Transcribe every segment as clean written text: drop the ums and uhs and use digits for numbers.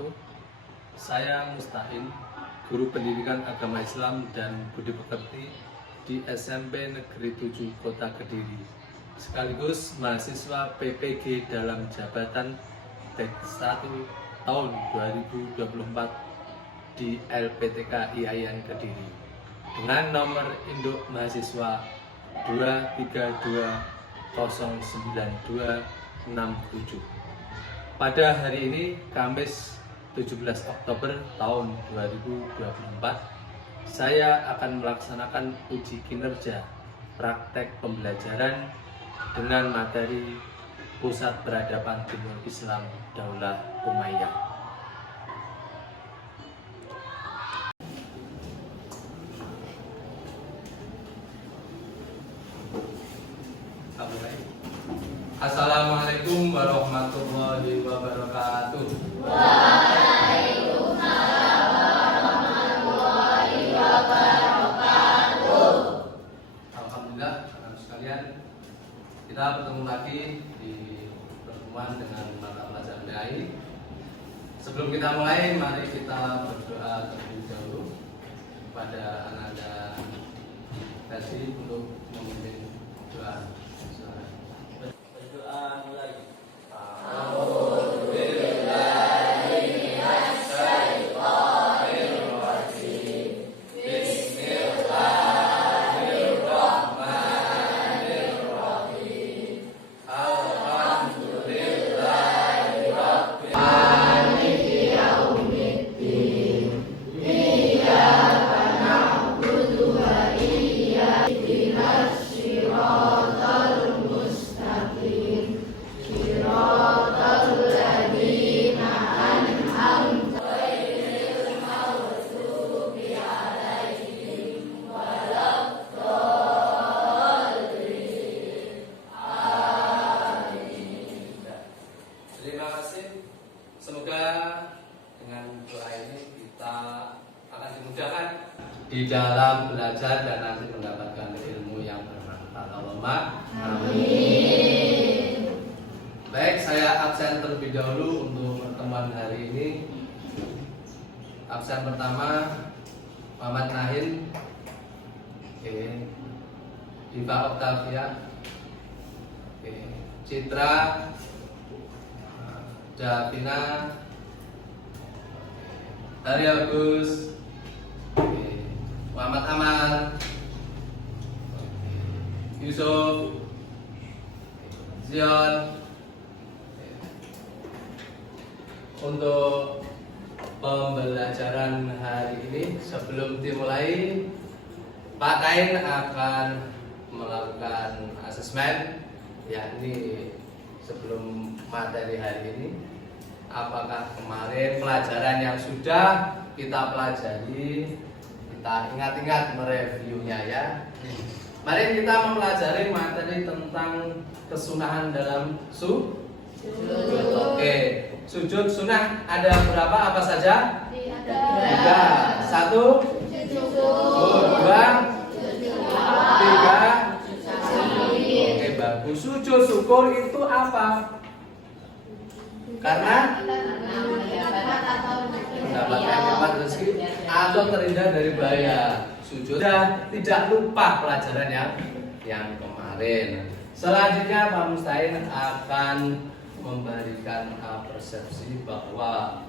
wabarakatuh. Saya Mustahil, guru pendidikan agama Islam dan budi pekerti di SMP Negeri 7 Kota Kediri, sekaligus mahasiswa PPG dalam jabatan Tek 1 tahun 2024 di LPTK IAIN Kediri dengan nomor induk mahasiswa 2320927. Pada hari ini, Kamis 17 Oktober tahun 2024, saya akan melaksanakan uji kinerja praktek pembelajaran dengan materi Pusat Peradaban Timur Islam Daulah Umayyah. Assalamualaikum warahmatullahi wabarakatuh. Waalaikumsalam warahmatullahi wabarakatuh. Alhamdulillah, teman-teman sekalian, kita bertemu lagi di pertemuan dengan mata pelajaran BAI. Sebelum kita mulai, mari kita berdoa terlebih dahulu kepada Ananda tadi untuk memimpin doa. Berdoa mulai. Terima kasih. Semoga dengan doa ini kita akan dimudahkan di dalam belajar dan nanti mendapatkan ilmu yang bermanfaat. Allahumma amin. Baik, saya absen terlebih dahulu untuk pertemuan hari ini. Absen pertama Muhammad Nahin, Diva Octavia, Citra, Davina, Hari Agus, Muhammad Amal, Yusuf, Zion. Untuk pembelajaran hari ini, sebelum dimulai, Pak Kain akan melakukan asesmen, yakni sebelum materi hari ini, apakah kemarin pelajaran yang sudah kita pelajari, kita ingat-ingat mereviewnya ya. Mari kita mempelajari materi tentang kesunahan dalam sujud. Oke, sujud sunnah ada berapa? Apa saja? Tiga. Satu, dua, tiga. Oke, bagus. Sujud syukur itu apa? Karena mendapatkan nikmat rezeki atau terhindar dari bahaya. Sujud tidak lupa pelajaran yang kemarin. Selanjutnya Pak Mustahil akan memberikan persepsi bahwa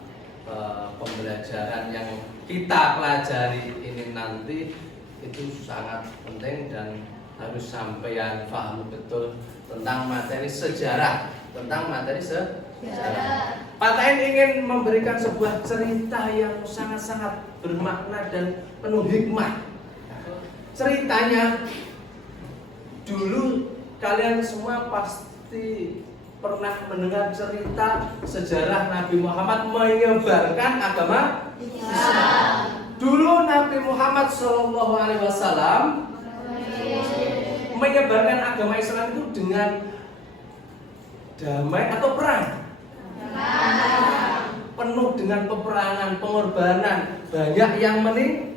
pembelajaran yang kita pelajari ini nanti itu sangat penting dan harus sampean paham betul tentang materi sejarah, Pak Tain ingin memberikan sebuah cerita yang sangat-sangat bermakna dan penuh hikmah. Ceritanya, dulu kalian semua pasti pernah mendengar cerita sejarah Nabi Muhammad menyebarkan agama Islam. Dulu Nabi Muhammad SAW menyebarkan agama Islam itu dengan damai atau perang? Penuh dengan peperangan, pengorbanan, banyak yang meninggal.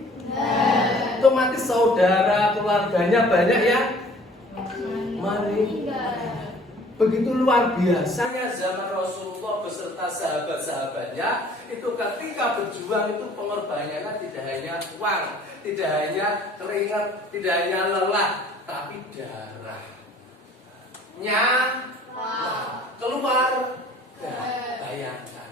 Otomatis saudara, keluarganya banyak yang meninggal. Begitu luar biasanya zaman Rasulullah beserta sahabat-sahabatnya itu ketika berjuang itu pengorbanannya tidak hanya uang, tidak hanya keringat, tidak hanya lelah, tapi darahnya keluar. Bayangkan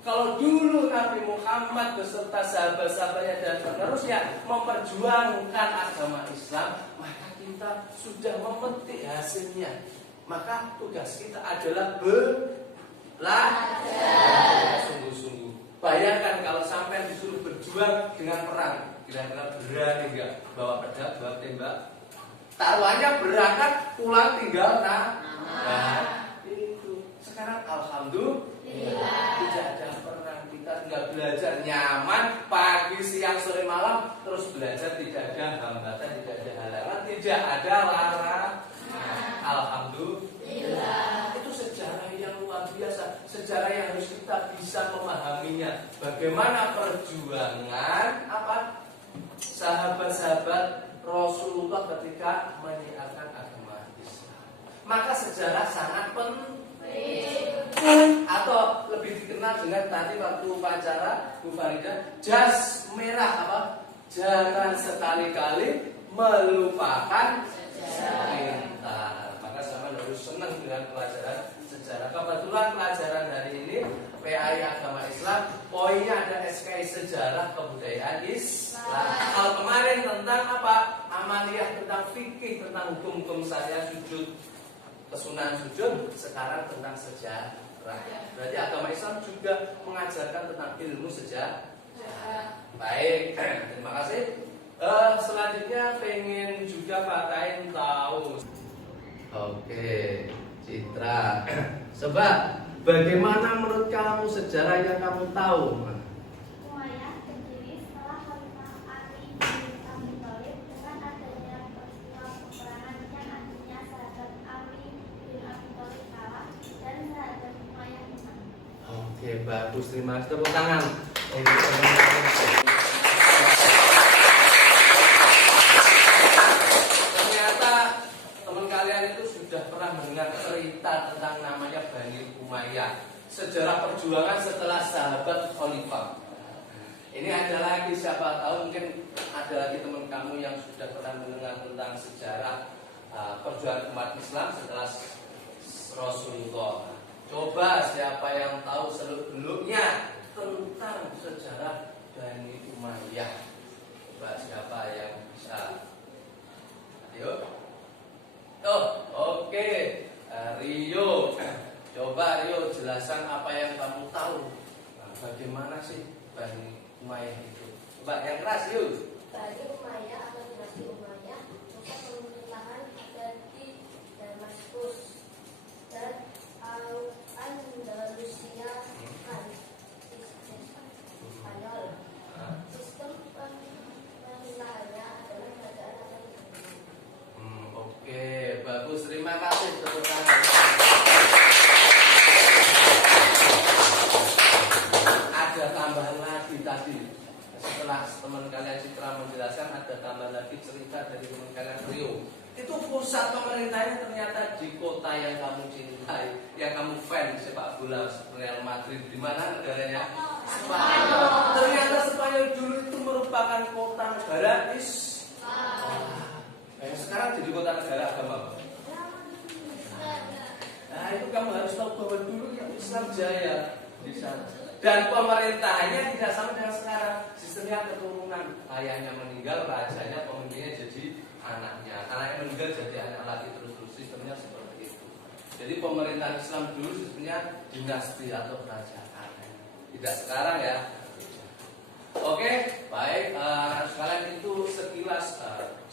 kalau dulu Nabi Muhammad beserta sahabat-sahabatnya dan penerusnya memperjuangkan agama Islam, maka kita sudah memetik hasilnya. Maka tugas kita adalah belajar sungguh-sungguh. Bayangkan kalau sampai disuruh berjuang dengan perang, kira-kira berani enggak? Bawa pedang, bawa tembak. Taruhannya berangkat, pulang tinggal itu. Sekarang alhamdulillah tidak ada perang, kita tinggal belajar nyaman pagi, siang, sore, malam, terus belajar tidak ada hambatan, tidak ada halangan, tidak ada larangan. Alhamdulillah. Itu sejarah yang luar biasa, sejarah yang harus kita bisa memahaminya. Bagaimana perjuangan sahabat-sahabat Rasulullah ketika menyiarkan agama Islam. Maka sejarah sangat penting. Atau lebih dikenal dengan tadi waktu upacara Bu Farida, jas merah Jangan sekali-kali melupakan sejarah. Maka sama harus senang dengan pelajaran sejarah. Kebetulan pelajaran hari ini PAI Agama Islam, poinnya ada SKI Sejarah Kebudayaan Islam. Kalau kemarin tentang amaliyah tentang fikih, tentang hukum-hukum syariat sujud, kesunahan sujud, sekarang tentang sejarah. Berarti agama Islam juga mengajarkan tentang ilmu sejarah. Baik, terima kasih. Selanjutnya pengen juga Pak Tain tahu. Oke, Citra. Sebab bagaimana menurut kamu sejarah yang kamu tahu? Umayyah berdiri setelah Khalifah Ali bin Abi Thalib dengan adanya peristiwa peperangan yang artinya sahabat Ali bin Abi Thalib kalah dan sahabat Umayyah menang. Oke, bagus. Terima kasih. Tepuk tangan. Ternyata teman kalian itu sudah pernah mendengar cerita tentang namanya Bani Umayyah, sejarah perjuangan setelah sahabat Khalifah. Ini ada lagi, siapa tahu mungkin ada lagi teman kamu yang sudah pernah mendengar tentang sejarah perjuangan umat Islam setelah Rasulullah. Coba siapa yang tahu seluk-beluknya tentang sejarah Bani Umayyah? Coba siapa yang bisa? Ayo. Oke. Rio. Coba Rio jelaskan apa yang kamu tahu. Bagaimana sih Bani Umayyah itu? Coba yang keras yuk. Bani Umayyah atau dinasti Umayyah pusat pemerintahan ada di Damaskus dan Andalusia, Spanyol. Sistem pemerintahannya adalah kerajaan atau Oke, bagus. Terima kasih. Tepuk tangan. Ada tambahan lagi tadi. Setelah teman kalian Citra menjelaskan, ada tambahan lagi cerita dari teman kalian Rio. Itu pusat pemerintahnya ternyata di kota yang kamu cintai, yang kamu fans sepak bola Real Madrid. Di mana negaranya? Spanyol. Ternyata Spanyol dulu itu merupakan kota negara Islam. Sekarang jadi kota negara agama. Nah itu kamu harus tahu bahwa dulu yang Islam jaya di sana. Dan pemerintahannya tidak sama dengan sekarang. Sistemnya keturunan. Ayahnya meninggal, rajanya, pemimpinnya jadi anaknya. Anaknya meninggal jadi anak lagi, terus sistemnya seperti itu. Jadi pemerintahan Islam dulu sistemnya dinasti atau kerajaan. Tidak sekarang ya. Oke, baik. Sekalian itu sekilas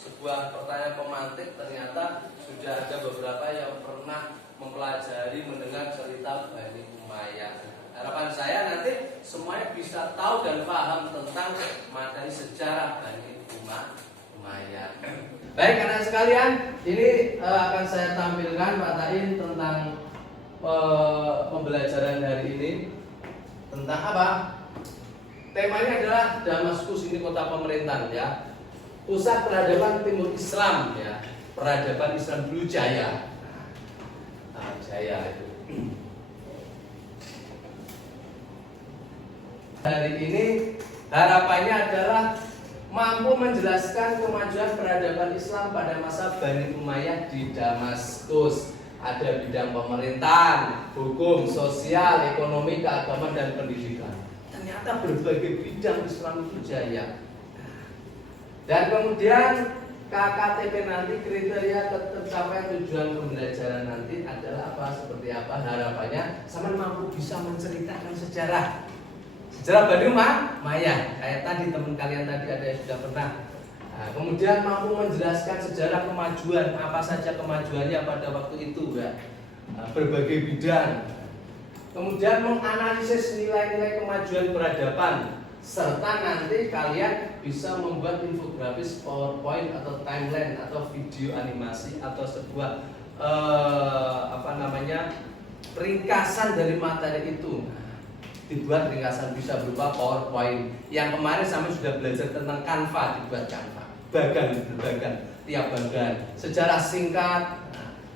sebuah pertanyaan pemantik. Ternyata sudah ada beberapa yang pernah mempelajari, mendengar cerita Bani Umayyah. Harapan saya nanti semuanya bisa tahu dan paham tentang materi sejarah Bani Umayyah. Baik, karena sekalian, ini akan saya tampilkan Pak Tain tentang pembelajaran hari ini. Tentang apa? Temanya adalah Damaskus, ini kota pemerintahan ya. Pusat peradaban Timur Islam ya. Peradaban Islam dulu jaya. Jaya itu. Hari ini harapannya adalah mampu menjelaskan kemajuan peradaban Islam pada masa Bani Umayyah di Damaskus. Ada bidang pemerintahan, hukum, sosial, ekonomi, keagamaan, dan pendidikan. Ternyata berbagai bidang Islam itu jaya. Dan kemudian KKTP nanti kriteria tercapai tujuan pembelajaran nanti adalah apa, seperti apa harapannya sama mampu bisa menceritakan sejarah Bani Umayyah. Kayak tadi teman kalian tadi ada yang sudah pernah. Nah, kemudian mampu menjelaskan sejarah kemajuan, apa saja kemajuannya pada waktu itu ya. Berbagai bidang. Kemudian menganalisis nilai-nilai kemajuan peradaban, serta nanti kalian bisa membuat infografis, PowerPoint atau timeline atau video animasi atau sebuah ringkasan dari materi itu. Dibuat ringkasan bisa berupa PowerPoint. Yang kemarin kami sudah belajar tentang Canva, dibuat Canva. Bagan, tiap bagan. Sejarah singkat.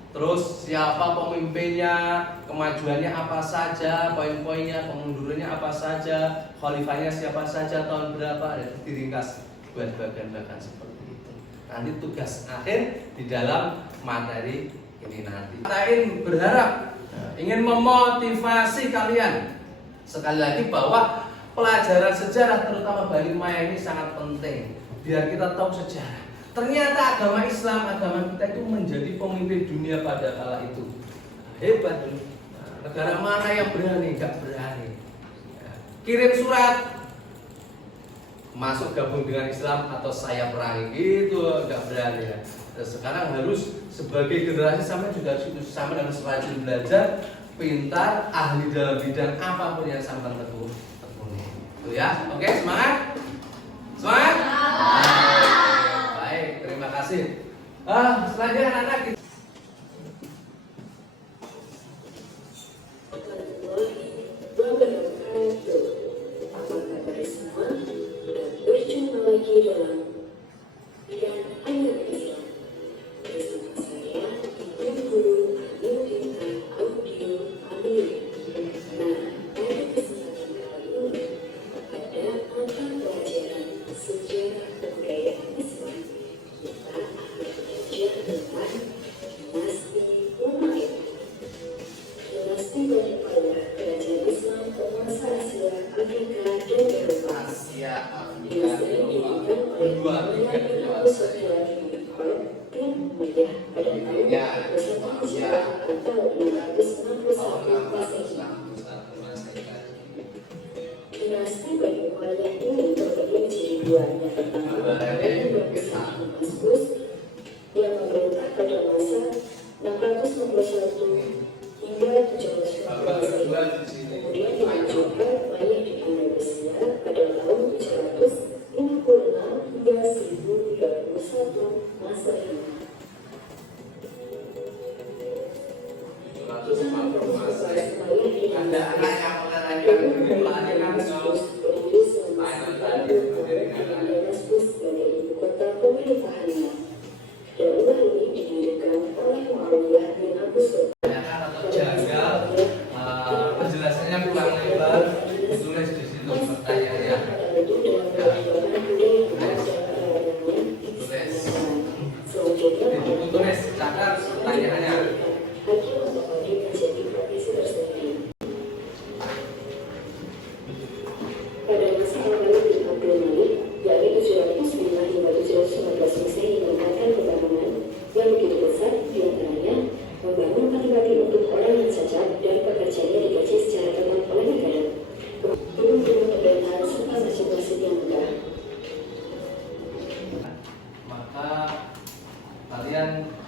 Terus siapa pemimpinnya, kemajuannya apa saja, poin-poinnya, kemundurannya apa saja, khalifahnya siapa saja, tahun berapa, itu diringkas buat bagan-bagan seperti itu. Nanti tugas akhir di dalam materi ini nanti. Kita berharap ingin memotivasi kalian sekali lagi bahwa pelajaran sejarah terutama Bani Umayyah ini sangat penting biar kita tahu sejarah. Ternyata agama Islam, agama kita itu menjadi pemimpin dunia pada kala itu. Hebat tuh. Negara mana yang berani? Gak berani. Kirim surat, masuk gabung dengan Islam atau saya perangi, gitu gak berani ya. Dan sekarang harus sebagai generasi sama juga harus sama dengan rajin belajar, pintar, ahli dalam bidang apapun yang sampai tekuni. Tuh ya, oke, semangat, semangat. Baik, terima kasih. Selanjutnya anak-anak kita.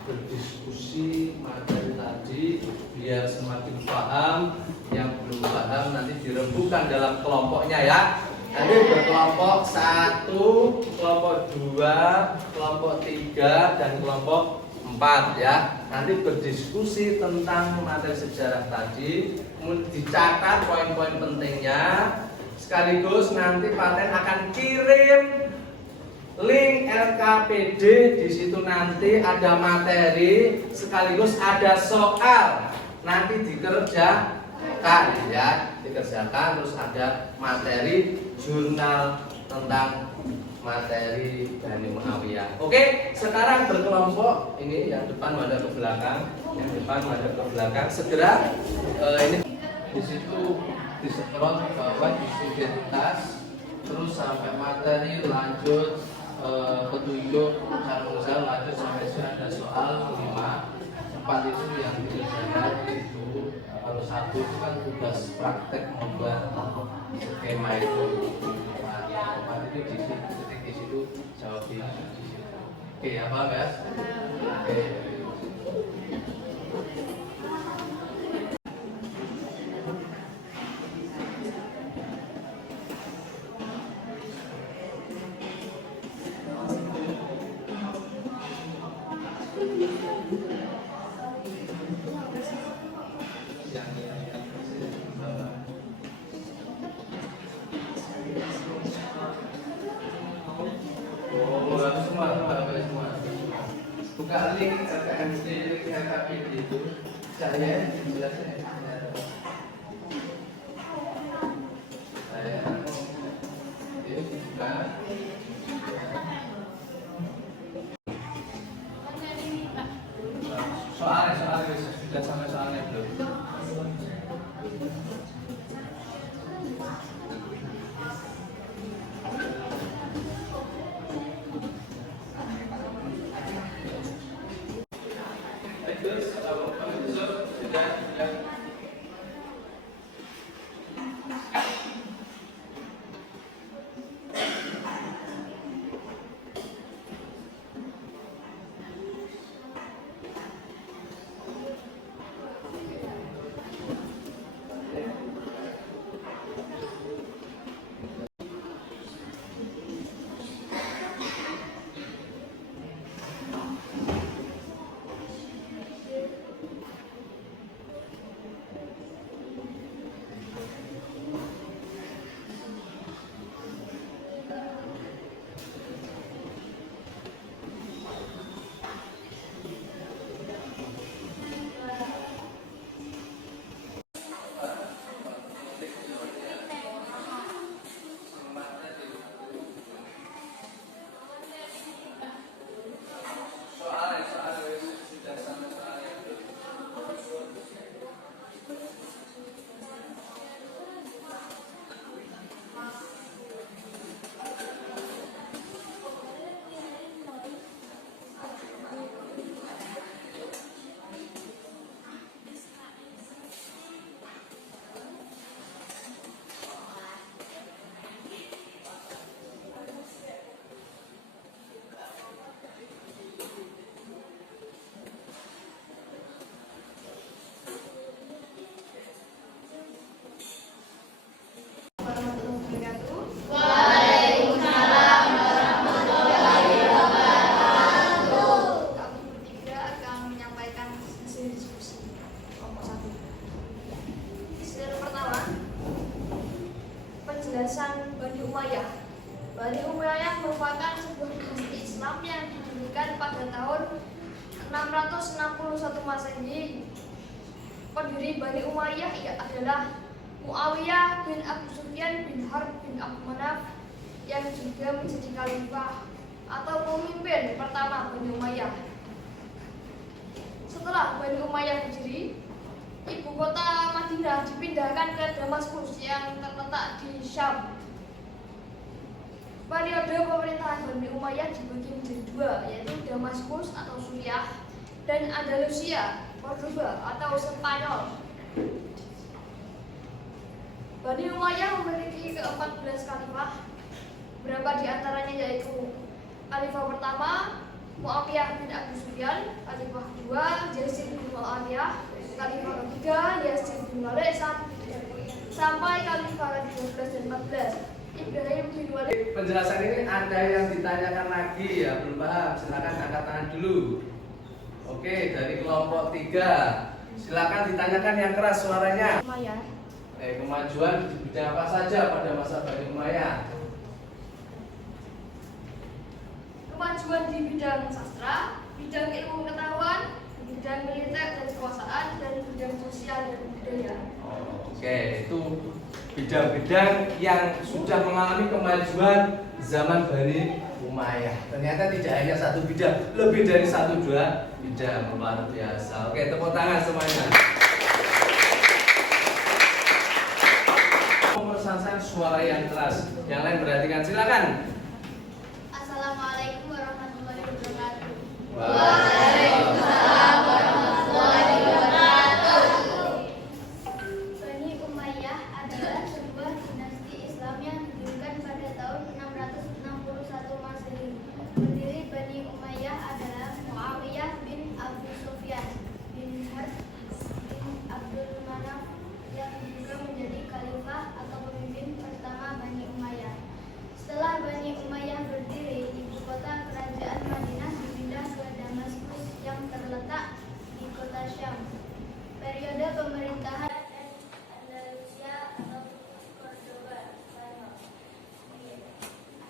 Berdiskusi materi tadi biar semakin paham. Yang belum paham nanti dirembukan dalam kelompoknya ya. Nanti berkelompok 1, kelompok 2, kelompok 3, dan kelompok 4 ya. Nanti berdiskusi tentang materi sejarah tadi, kemudian dicatat poin-poin pentingnya. Sekaligus nanti Paten akan kirim link LKPD, di situ nanti ada materi sekaligus ada soal nanti dikerjakan ya, dikerjakan. Terus ada materi jurnal tentang materi Bani Muawiyah. Oke, sekarang berkelompok. Ini yang depan ada ke belakang, yang depan ada ke belakang. Segera ini di situ disetrot ke bawah, diisi identitas, terus sampai materi, lanjut petunjuk cara mengusaha, lanjut sampai ada soal 5. 4 itu yang dikerjakan itu. Kalau 1 itu kan tugas praktek membuat skema itu. Nah, yang 4 itu ketik di situ, jawab di situ. Oke, apa guys? Oke. Buka link LKMD, link LKPD itu saya jelasnya. Saya ini buka. Soalnya sudah sampai soalnya belum? Penjelasan Bani Umayyah. Bani Umayyah merupakan sebuah dinasti Islam yang didirikan pada tahun 661 Masehi. Pendiri Bani Umayyah adalah Muawiyah bin Abu Sufyan bin Harb bin Abdul Manaf yang juga menjadi khalifah atau pemimpin pertama Bani Umayyah. Setelah Bani Umayyah berdiri, ibu kota Madinah dipindahkan ke Damaskus yang terletak di Syam. Periode pemerintahan Bani Umayyah dibagi menjadi dua, yaitu Damaskus atau Suriah dan Andalusia, Cordoba atau Spanyol. Bani Umayyah memiliki ke-14 khalifah. Beberapa di antaranya yaitu khalifah pertama Muawiyah bin Abu Sufyan, khalifah kedua Yazid bin Muawiyah, khalifah ketiga Yazid bin Malik sampai khalifah ke-13 dan 14 Ibrahim bin Walid. Penjelasan ini ada yang ditanyakan lagi ya, belum paham, silakan angkat tangan dulu. Oke, dari kelompok 3 silakan ditanyakan yang keras suaranya. Umayyah. Kemajuan di bidang apa saja pada masa Bani Umayyah? Kemajuan di bidang sastra, bidang ilmu pengetahuan, bidang militer dan kekuasaan, dan bidang sosial dan budaya. Oke, itu bidang-bidang yang sudah mengalami kemajuan zaman Bani Umayyah. Ternyata tidak hanya satu bidang, lebih dari satu dua bidang. Luar biasa. Oke, tepuk tangan semuanya. Pemersansan suara yang keras. Yang lain perhatikan, silakan. Assalamualaikum warahmatullahi wabarakatuh. Waalaikumsalam warahmatullahi wabarakatuh. Bani Umayyah adalah sebuah dinasti Islam yang didirikan pada tahun 661 Masehi. Pendiri Bani Umayyah adalah Muawiyah bin Abu Sufyan bin Harb bin Abdul Manaf yang juga menjadi khalifah atau pemimpin pertama Bani Umayyah. Setelah Bani Umayyah berdiri, ibu kota kerajaan Madinah dipindah ke Damaskus yang terletak di kota Syam. Periode pemerintahan Andalusia atau Cordoba, Spanyol.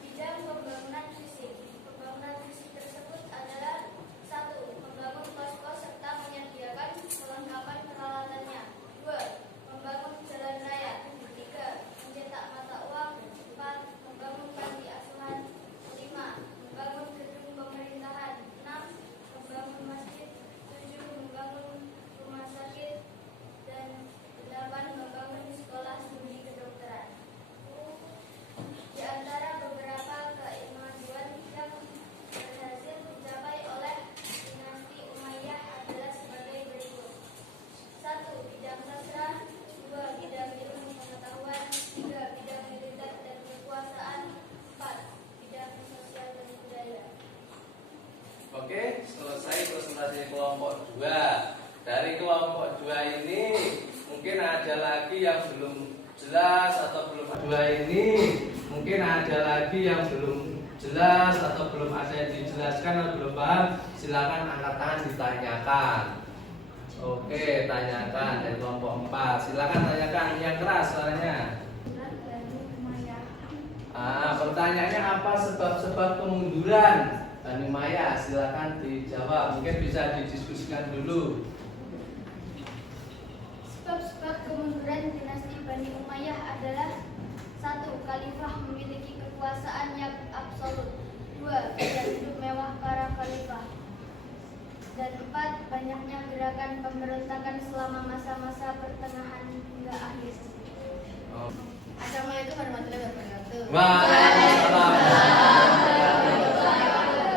Bidang pembangunan fisik. Pembangunan fisik tersebut adalah 1. Membangun pos-pos serta menyediakan kelengkapan peralatannya. 2. Membangun jalan raya. 3. Mencetak mata uang. 4. Membangun panti asuhan. 5. Membangun gedung pemerintahan. 6. Membangun masjid. 7. Membangun rumah sakit. Dan 8. Membangun sekolah studi kedokteran. Di antara beberapa kemajuan yang berhasil dicapai oleh dinasti Umayyah adalah sebagai berikut. 1. Bidang sastra. 2. Bidang ilmu pengetahuan. 3. Bidang militer dan kekuasaan. 4. Bidang sosial dan budaya. Oke, selesai presentasi kelompok 2. Dari kelompok 2 ini mungkin ada lagi yang belum jelas atau belum jelas atau belum ada yang dijelaskan atau belum paham, silakan angkat tangan ditanyakan. Oke, tanyakan dari kelompok 4. Silakan tanyakan yang keras suaranya. Pertanyaannya apa sebab-sebab kemunduran Bani Umayyah? Silakan dijawab. Mungkin bisa didiskusikan dulu. Sebab-sebab kemunduran dinasti Bani Umayyah adalah 1. Khalifah memiliki kekuasaan yang absolut. 2. Gaya hidup mewah para khalifah. Dan 4. Banyaknya gerakan pemberontakan selama masa-masa pertengahan hingga akhir. Assalamualaikum warahmatullahi wabarakatuh. Waalaikumsalam.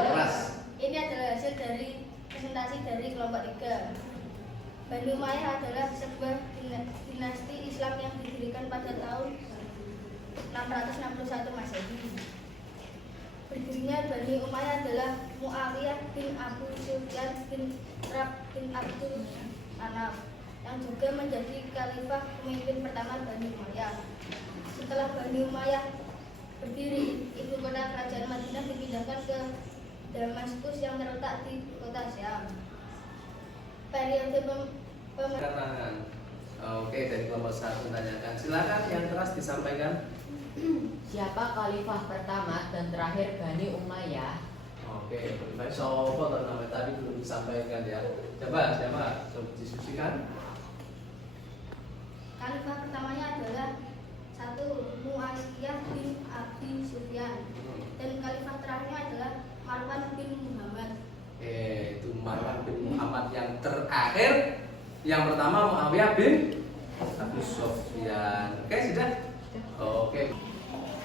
Keras. Ini adalah hasil dari presentasi dari kelompok 3. Bani Umayyah adalah sebuah dinasti Islam yang didirikan pada tahun 661 Masehi. Berdirinya Bani Umayyah adalah Muawiyah bin Abu Sufyan bin Harb bin Abdul Manaf yang juga menjadi khalifah pemimpin pertama Bani Umayyah. Setelah Bani Umayyah berdiri, ibu kota kerajaan Madinah dipindahkan ke Damaskus yang terletak di kota Syam. Periode Tangan. Oke, dari kelompok 1 tanyakan. Silakan yang keras disampaikan. Siapa khalifah pertama dan terakhir Bani Umayyah? Oke, sopo namanya tadi belum disampaikan ya. Coba siapa? Coba diskusikan. Khalifah pertamanya adalah 1. Muawiyah bin Abi Sufyan, dan khalifah terakhirnya adalah Marwan bin Muhammad. Itu Marwan bin Muhammad yang terakhir. Yang pertama Muawiyah bin Abu Sufyan. Oke, sudah? Oke.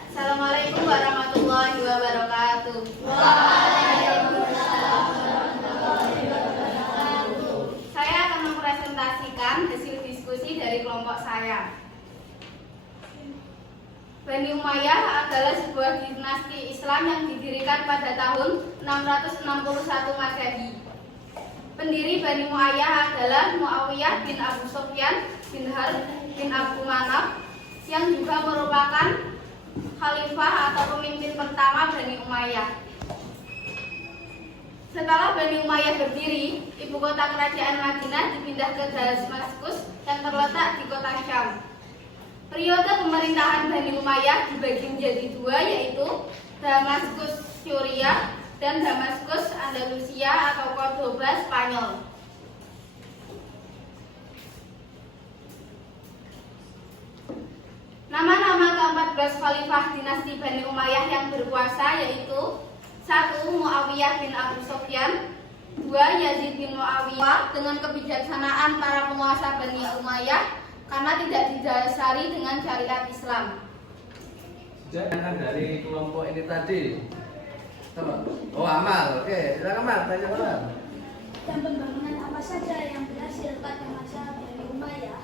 Assalamualaikum warahmatullahi wabarakatuh. Waalaikumsalam warahmatullahi wabarakatuh. Saya akan mempresentasikan hasil diskusi dari kelompok saya. Bani Umayyah adalah sebuah dinasti Islam yang didirikan pada tahun 661 Masehi. Pendiri Bani Umayyah adalah Muawiyah bin Abu Sufyan bin Harb bin Abdul Manaf yang juga merupakan khalifah atau pemimpin pertama Bani Umayyah. Setelah Bani Umayyah berdiri, ibu kota kerajaan Madinah dipindah ke Damaskus yang terletak di kota Syam. Periode pemerintahan Bani Umayyah dibagi menjadi 2, yaitu Damaskus Syria dan Damaskus Andalusia atau Cordoba, Spanyol. 14 khalifah dinasti Bani Umayyah yang berkuasa, yaitu 1. Muawiyah bin Abu Sufyan, 2. Yazid bin Muawiyah. Dengan kebijaksanaan para penguasa Bani Umayyah karena tidak didasari dengan syariat Islam. Jangan dari kelompok ini tadi. Oh, Amal. Oke, silakan Amal, tanya Amal. Dan pembangunan apa saja yang berhasil pada masa Bani Umayyah?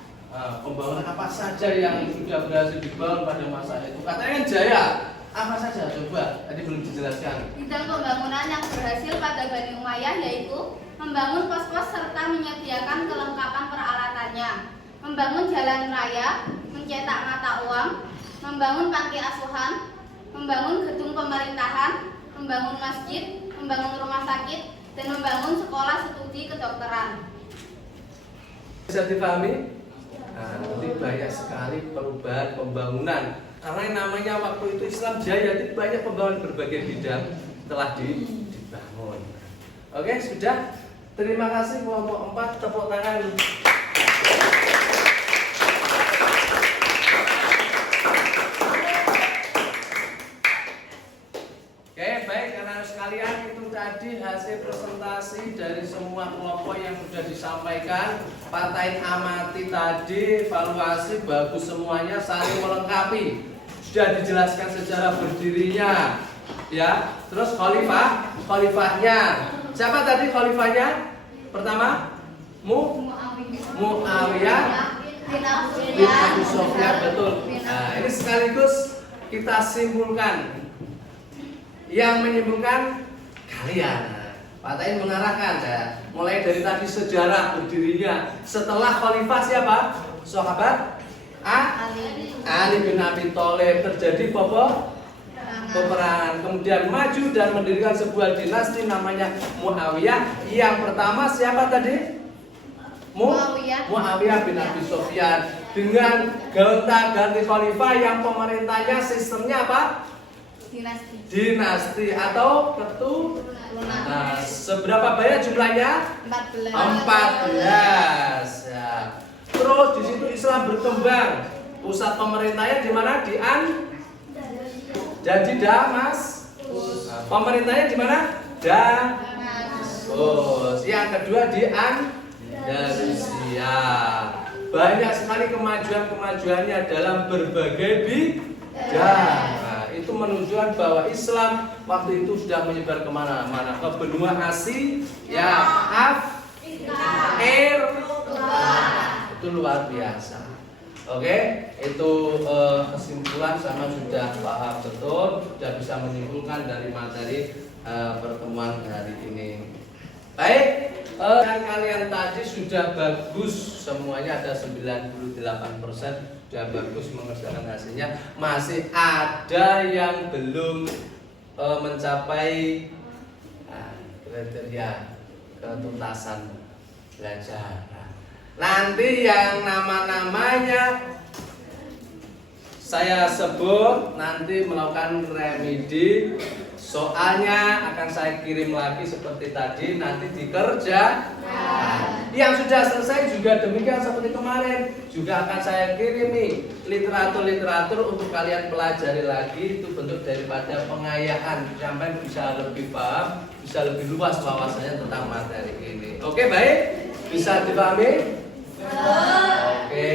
Pembangunan apa saja yang sudah berhasil dibangun pada masa itu? Katanya kan jaya. Apa saja? Coba. Tadi belum dijelaskan. Bidang pembangunan yang berhasil pada Bani Umayyah yaitu membangun pos-pos serta menyediakan kelengkapan peralatannya, membangun jalan raya, mencetak mata uang, membangun panti asuhan, membangun gedung pemerintahan, membangun masjid, membangun rumah sakit, dan membangun sekolah studi kedokteran. Bisa dipahami? Nanti banyak sekali perubahan pembangunan. Karena yang namanya waktu itu Islam jaya, itu banyak pembangunan berbagai bidang telah dibangun. Oke, sudah. Terima kasih kelompok 4, tepuk tangan. Oke, baik, karena sekalian itu tadi hasil presentasi dari semua kelompok yang sudah disampaikan. Partai amati tadi, evaluasi bagus semuanya, saling melengkapi. Sudah dijelaskan secara berdirinya, ya. Terus khalifahnya. Siapa tadi khalifahnya? Pertama, Muawiyah bin Abu Sufyan, betul. Nah, ini sekaligus kita simpulkan. Yang menyimpulkan kalian. Pak Tain mengarahkan ya, mulai dari tadi sejarah berdirinya. Setelah khalifah siapa? Sahabat Ali bin Abi Thalib. Terjadi peperangan, kemudian maju dan mendirikan sebuah dinasti namanya Muawiyah. Yang pertama siapa tadi? Muawiyah bin Abi Sufyan. Dengan gonta-ganti khalifah yang pemerintahnya sistemnya apa? Dinasti atau keturunan. Nah, seberapa banyak jumlahnya? 14. Ya. Terus di situ Islam berkembang. Pusat pemerintahnya di mana? Jadi Damas. Pemerintahnya di mana? Damaskus. Yang kedua di Andalusia. Banyak sekali kemajuannya dalam berbagai bidang. Itu menunjukkan bahwa Islam waktu itu sudah menyebar kemana-mana, ke benua Asia, Afrika, itu luar biasa. Oke, itu kesimpulan sama sudah paham betul, sudah bisa menyimpulkan dari materi pertemuan hari ini. Baik, dan kalian tadi sudah bagus, semuanya ada 98%. Sudah bagus mengerjakan hasilnya. Masih ada yang belum mencapai kriteria ketuntasan belajar. Nanti yang nama-namanya saya sebut nanti melakukan remedi. Soalnya akan saya kirim lagi seperti tadi, nanti dikerjakan. Yang sudah selesai juga demikian seperti kemarin, juga akan saya kirimi literatur untuk kalian pelajari lagi. Itu bentuk daripada pengayaan, sampai bisa lebih paham, bisa lebih luas wawasannya tentang materi ini. Oke, baik? Bisa dipahami? Oke.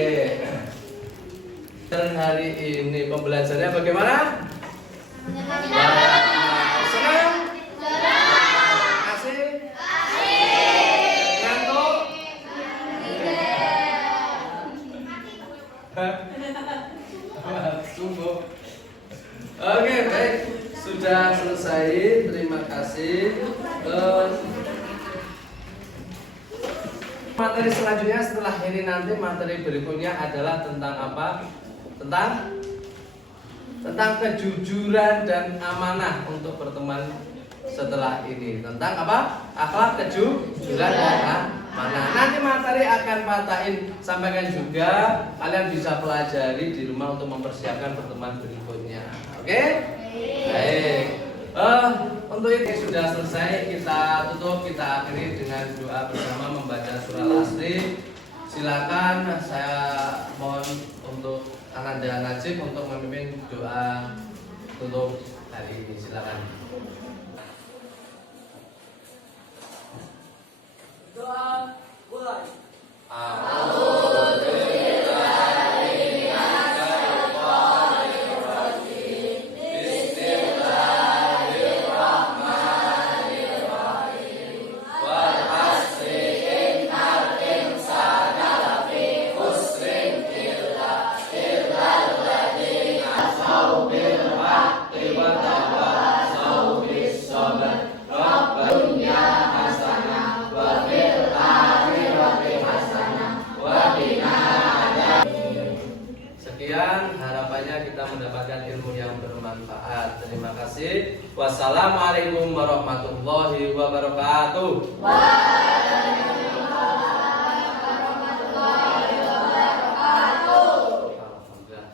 Dan hari ini pembelajarannya bagaimana? Senang? Asik? Ngantuk? Sungguh. Oke, baik. Sudah selesai. Terima kasih. Materi selanjutnya setelah ini nanti materi berikutnya adalah tentang apa? Tentang kejujuran dan amanah untuk pertemuan setelah ini. Tentang apa? Akhlak, kejujuran dan amanah. Nanti materi akan Pak Tain sampaikan juga. Kalian bisa pelajari di rumah untuk mempersiapkan pertemuan berikutnya. Oke? Baik. Untuk ini sudah selesai, kita tutup, kita akhiri dengan doa bersama membaca surah Al-Asri. Silakan, saya mohon untuk Ananda Najib untuk memimpin doa tutup hari ini. Silakan. Doa mulai. Sekian harapannya kita mendapatkan ilmu yang bermanfaat. Terima kasih. Wassalamualaikum warahmatullahi wabarakatuh. Alhamdulillah.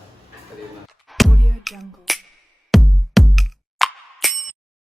Terima. Audio Jungle.